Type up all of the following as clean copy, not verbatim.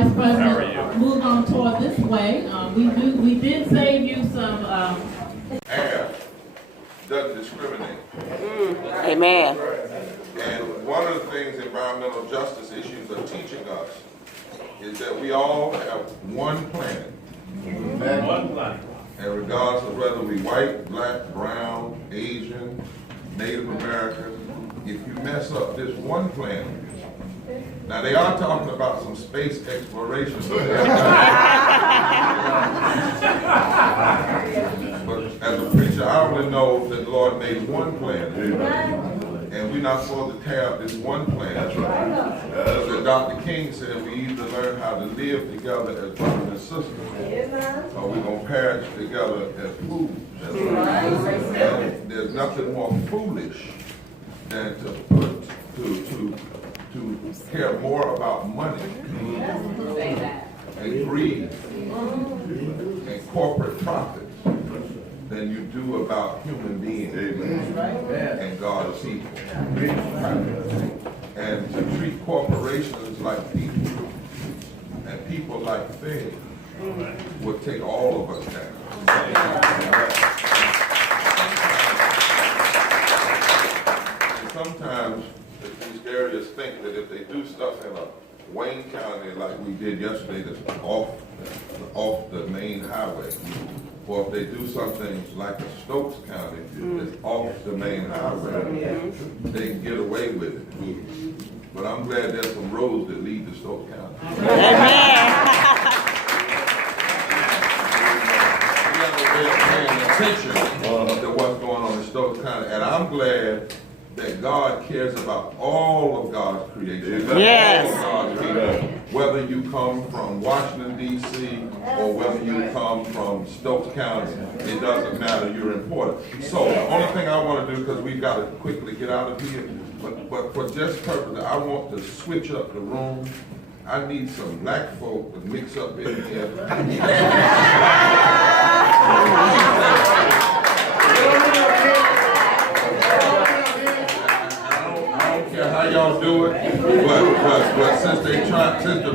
Vice President moved on toward this way. We did save you some. Air doesn't discriminate. Amen. And one of the things environmental justice issues are teaching us is that we all have one planet. One planet. And regardless of whether we white, black, brown, Asian, Native American, if you mess up this one planet, now they are talking about some space exploration, but as a preacher, I only know that the Lord made one planet, and we're not supposed to tear up this one planet. That's right. As Dr. King said, we either learn how to live together as brothers and sisters, or we're going to perish together as fools. And there's nothing more foolish than to care more about money and greed and corporate profits than you do about human beings and God's people. And to treat corporations like people and people like things would take all of us down. And sometimes these areas think that if they do stuff in a Wayne County like we did yesterday that's off the main highway, or if they do something like a Stokes County that's off the main highway, they can get away with it. But I'm glad there's some roads that lead to Stokes County. We have a way of paying attention to what's going on in Stokes County, and I'm glad that God cares about all of God's creation, Yes. all of God's people, whether you come from Washington, D.C., or whether you come from Stokes County. It doesn't matter, you're important. So the only thing I want to do, because we've got to quickly get out of here, but for just purpose, I want to switch up the room. I need some black folk to mix up in here. How y'all do it, but since the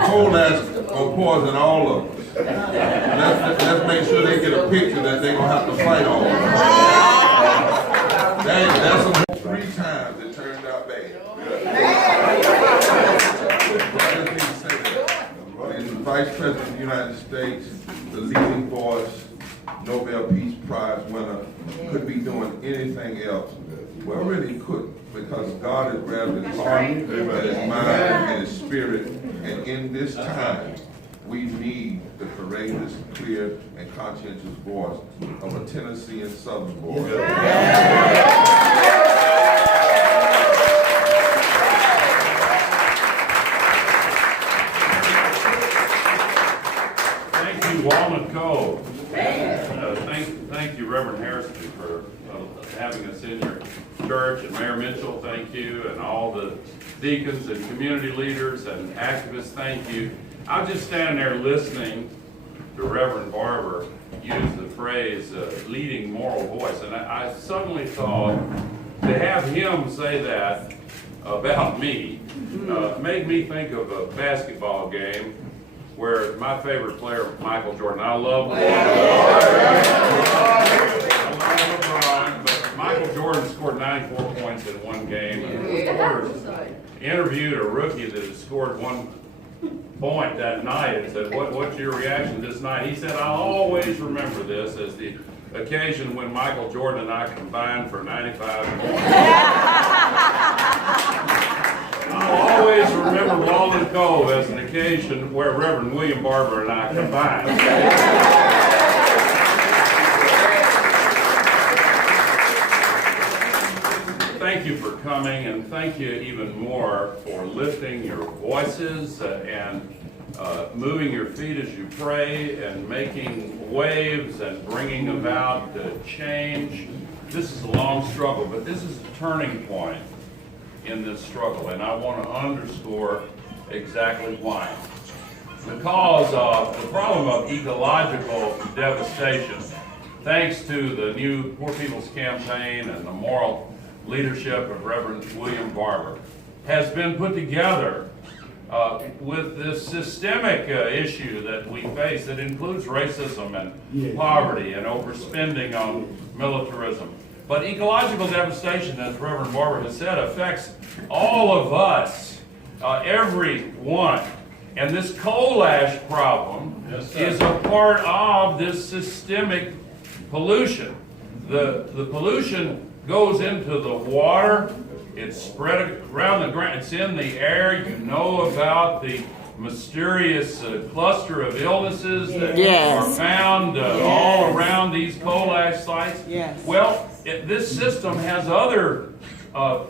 poll has gonna poison all of us, let's make sure they get a picture that they're gonna have to fight all of us. That's 3 times it turned out bad. I just need to say that. And the Vice President of the United States, the leading voice, Nobel Peace Prize winner, could be doing anything else. Well, really couldn't, because God has grabbed his heart and his mind and his spirit, and in this time, we need the courageous, clear, and conscientious voice of a Tennessee and Southern boy. Thank you, Walnut Cove. Thank you, Reverend Harrison, for having us in your church, and Mayor Mitchell, thank you, and all the deacons and community leaders and activists, thank you. I was just standing there listening to Reverend Barber use the phrase leading moral voice, and I suddenly thought to have him say that about me made me think of a basketball game where my favorite player, Michael Jordan, I love LeBron, but Michaal Jordan scored 94 points in one game, and interviewed a rookie that had scored 1 point that night and said, what's your reaction this night? He said, I'll always remember this as the occasion when Michael Jordan and I combined for 95 points. I'll always remember Walnut Cove as an occasion where Reverend William Barber and I combined. Thank you for coming, and thank you even more for lifting your voices and moving your feet as you pray and making waves and bringing about change. This is a long struggle, but this is a turning point in this struggle, and I want to underscore exactly why. Because of the problem of ecological devastation, thanks to the new Poor People's Campaign and the moral leadership of Reverend William Barber, has been put together with this systemic issue that we face that includes racism and poverty and overspending on militarism. But ecological devastation, as Reverend Barber has said, affects all of us, everyone. And this coal ash problem is a part of this systemic pollution. The pollution goes into the water, it's spread around the ground, it's in the air. You know about the mysterious cluster of illnesses that are found all around these coal ash sites. Well, this system has other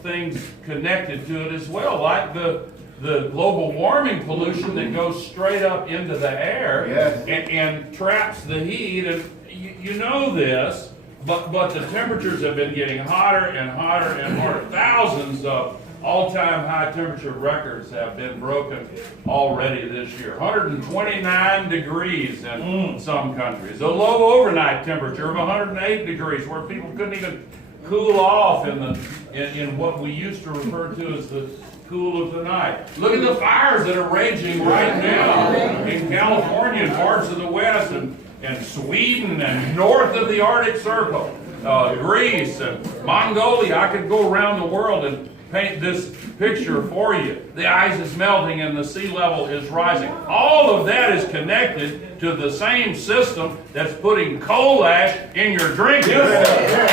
things connected to it as well, like the global warming pollution that goes straight up into the air and traps the heat. And you know this, but the temperatures have been getting hotter and hotter and hotter. Thousands of all-time high temperature records have been broken already this year. 129 degrees in some countries. A low overnight temperature of 108 degrees, where people couldn't even cool off in what we used to refer to as the cool of the night. Look at the fires that are raging right now in California and parts of the West and Sweden and north of the Arctic Circle, Greece and Mongolia. I could go around the world and paint this picture for you. The ice is melting and the sea level is rising. All of that is connected to the same system that's putting coal ash in your drinking water.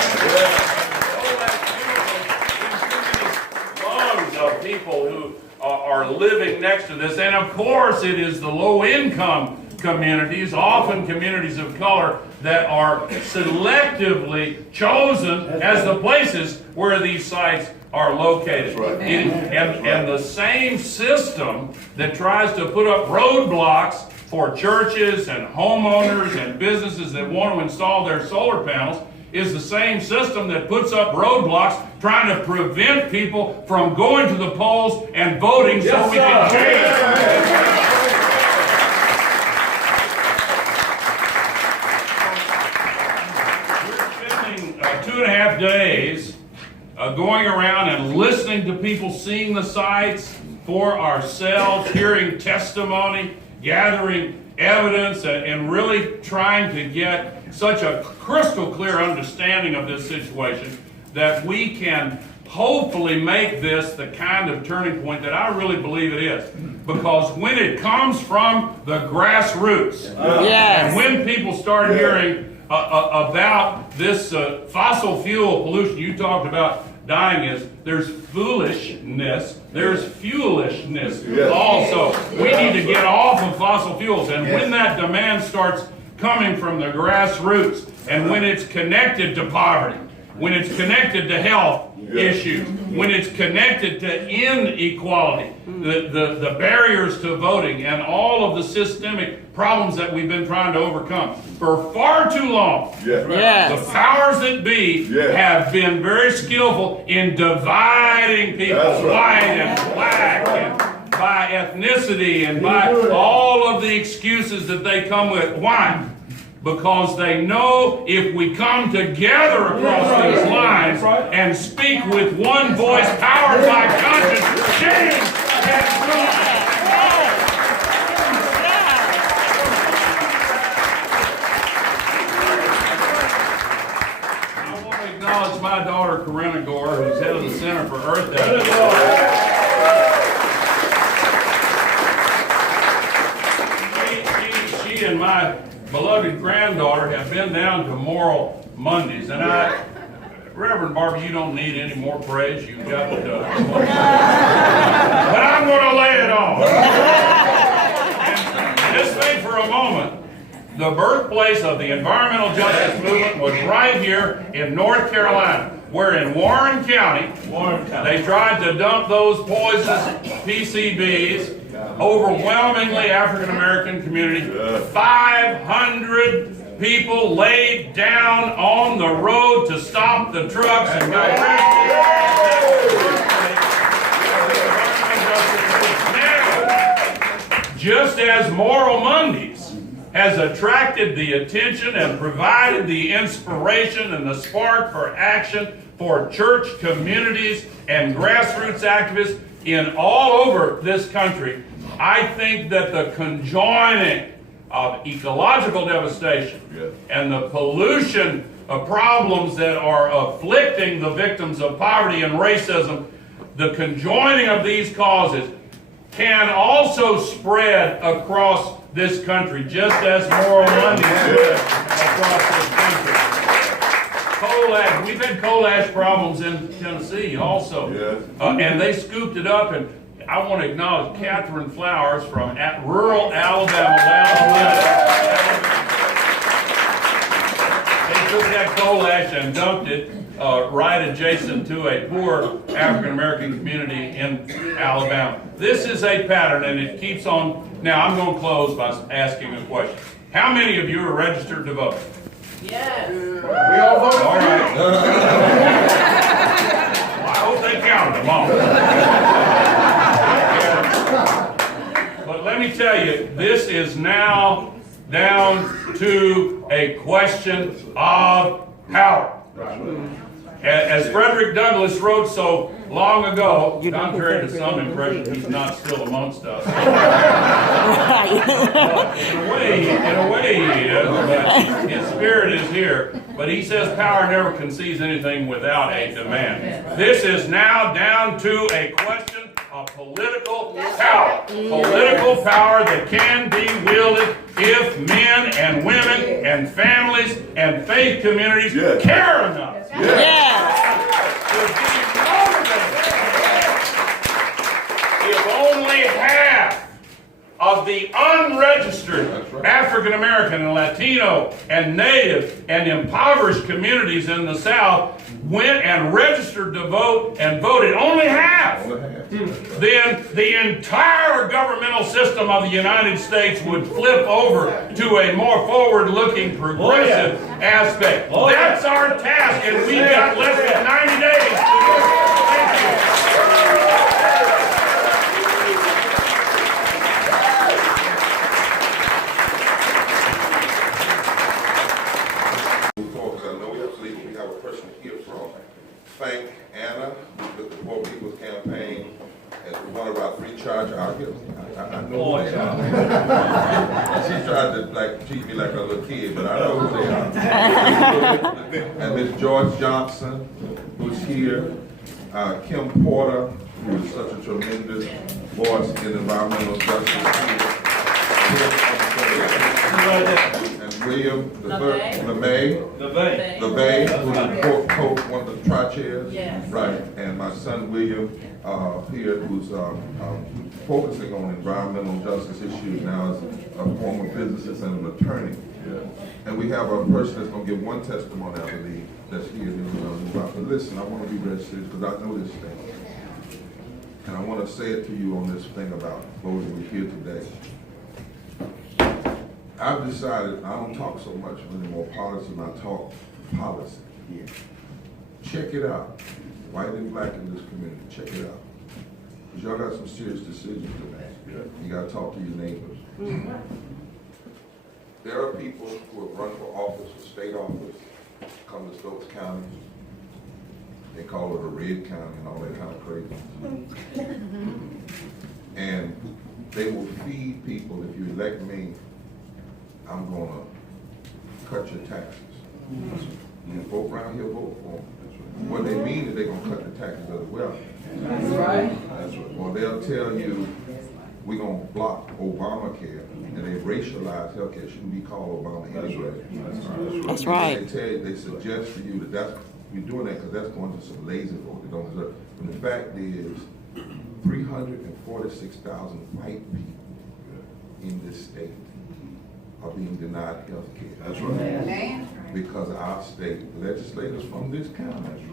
Of people who are living next to this, and of course it is the low-income communities, often communities of color, that are selectively chosen as the places where these sites are located. And the same system that tries to put up roadblocks for churches and homeowners and businesses that want to install their solar panels is the same system that puts up roadblocks trying to prevent people from going to the polls and voting so we can change. We're spending 2.5 days going around and listening to people, seeing the sites for ourselves, hearing testimony, gathering evidence, and really trying to get such a crystal clear understanding of this situation that we can hopefully make this the kind of turning point that I really believe it is. Because when it comes from the grassroots, and when people start hearing about this fossil fuel pollution, you talked about dying, there's foolishness, there's fuelishness also. We need to get off of fossil fuels, and when that demand starts coming from the grassroots, and when it's connected to poverty, when it's connected to health issues, when it's connected to inequality, the barriers to voting, and all of the systemic problems that we've been trying to overcome for far too long. The powers that be have been very skillful in dividing people, white and black, and by ethnicity, and by all of the excuses that they come with. Why? Because they know if we come together across these lines and speak with one voice, powered by conscience, change can come. I want to acknowledge my daughter, Corinna Gore, who's head of the Center for Earth Day. She and my beloved granddaughter have been down to Moral Mondays, and Reverend Barber, you don't need any more praise. You've got it. But I'm going to lay it on. And just think for a moment. The birthplace of the environmental justice movement was right here in North Carolina, where in Warren County, they tried to dump those poisonous PCBs. Overwhelmingly African American community. 500 people laid down on the road to stop the trucks and direct now, just as Moral Mondays has attracted the attention and provided the inspiration and the spark for action for church communities and grassroots activists, in all over this country. I think that the conjoining of ecological devastation and the pollution of problems that are afflicting the victims of poverty and racism, the conjoining of these causes can also spread across this country, just as moral money spread across this country. Coal ash, we've had coal ash problems in Tennessee also, and they scooped it up, and I want to acknowledge Catherine Flowers from rural Alabama. They took that coal ash and dumped it right adjacent to a poor African-American community in Alabama. This is a pattern, and it keeps on. Now, I'm going to close by asking a question. How many of you are registered to vote? Yes. We all voted. All right. Well, I hope they counted them all. But let me tell you, this is now down to a question of power. As Frederick Douglass wrote so long ago, contrary to some impression, he's not still amongst us. In a way he is, but his spirit is here. But he says power never concedes anything without a demand. This is now down to a question of political power. Political power that can be wielded if men and women and families and faith communities care enough. If only half of the unregistered African American and Latino and Native and impoverished communities in the South went and registered to vote and voted, only half, then the entire governmental system of the United States would flip over to a more forward-looking, progressive aspect. That's our task, and we've got less than 90 days to do it. Thank you. Thank Anna with the Poor People's Campaign as one of our free charge arguments. I know who they are. She tried to treat me like a little kid, but I know who they are. And Ms. George Johnson, who's here, Kim Porter, who is such a tremendous voice in environmental justice. And William LeMay, who's one of the tri-chairs. Yes. Right, and my son William here, who's focusing on environmental justice issues now as a former physicist and an attorney. And we have a person that's going to give one testimony, I believe, that's here. But listen, I want to be very serious because I know this thing. And I want to say it to you on this thing about voting here today. I've decided I don't talk so much anymore policy, I talk policy. Check it out. White and black in this community, check it out. Because y'all got some serious decisions to make. You got to talk to your neighbors. There are people who have run for office, for state office, come to Stokes County. They call it a red county and all that kind of crazy. And they will feed people, if you elect me, I'm going to cut your taxes. You vote around here, vote for them. What they mean is they're going to cut the taxes of the wealthy. That's right. That's right. Or they'll tell you, we're going to block Obamacare, and they racialize healthcare. It shouldn't be called Obama anyway. That's right. They tell you, they suggest to you that you're doing that because that's going to some lazy folk that don't deserve it. And the fact is, 346,000 white people in this state are being denied health care. That's right. Because our state legislators from this county,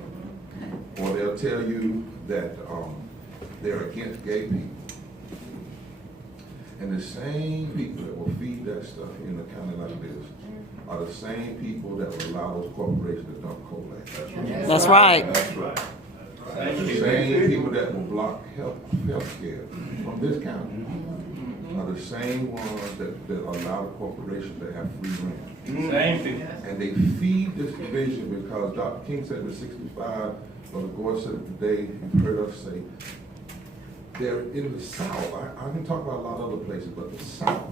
or they'll tell you that they're against gay people. And the same people that will feed that stuff in a county like this are the same people that will allow those corporations to dump coal ash. That's right. That's right. The same people that will block health care from this county are the same ones that allow the corporations to have free rent. Same people. And they feed this division because Dr. King said it was 65, Brother Gore said it today, you've heard us say, there in the South, I can talk about a lot of other places, but the South,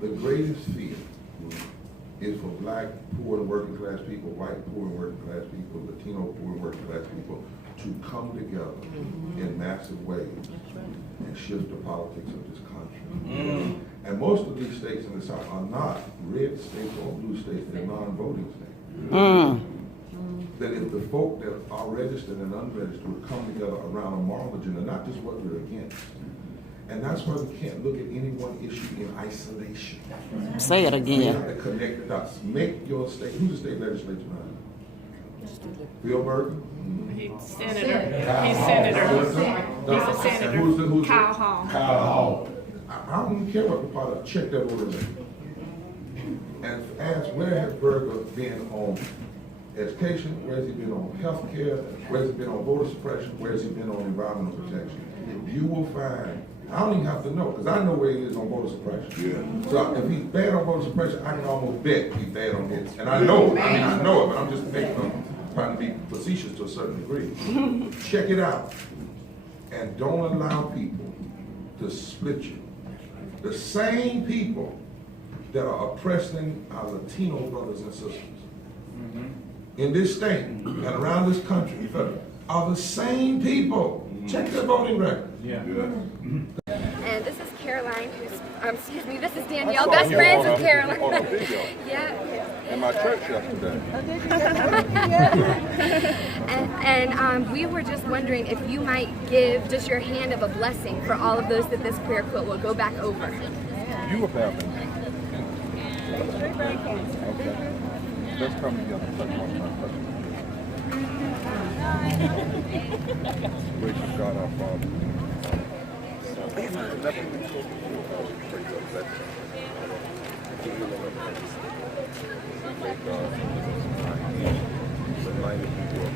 the greatest fear is for black, poor and working class people, white, poor and working class people, Latino, poor and working class people to come together in massive ways and shift the politics of this country. And most of these states in the South are not red states or blue states, they're non-voting states. That if the folk that are registered and unregistered would come together around a moral agenda, not just what we're against. And that's why we can't look at any one issue in isolation. Say it We again. have to connect the dots. Make your state, who's the state legislature now? Bill Burton? He's senator. He's senator. He's a senator. Who's Kyle Hall. Kyle Hall. I don't even care what the party, check that over there. And ask, where has Berger been on education? Where has he been on health care? Where has he been on voter suppression? Where has he been on environmental protection? You will find, I don't even have to know, because I know where he is on voter suppression. Yeah. So if he's bad on voter suppression, I can almost bet he's bad on this. And I know it, but I'm just trying to be facetious to a certain degree. Check it out. And don't allow people to split you. The same people that are oppressing our Latino brothers and sisters in this state and around this country are the same people. Check their voting record. And this is Caroline, who's, this is Danielle, best friends with Caroline. Yeah. In my church yesterday. And we were just wondering if you might give just your hand of a blessing for all of those that this prayer quilt will go back over. You will have them. Okay. Let's come together and touch one another. Gracious God, our Father. May God, the light of your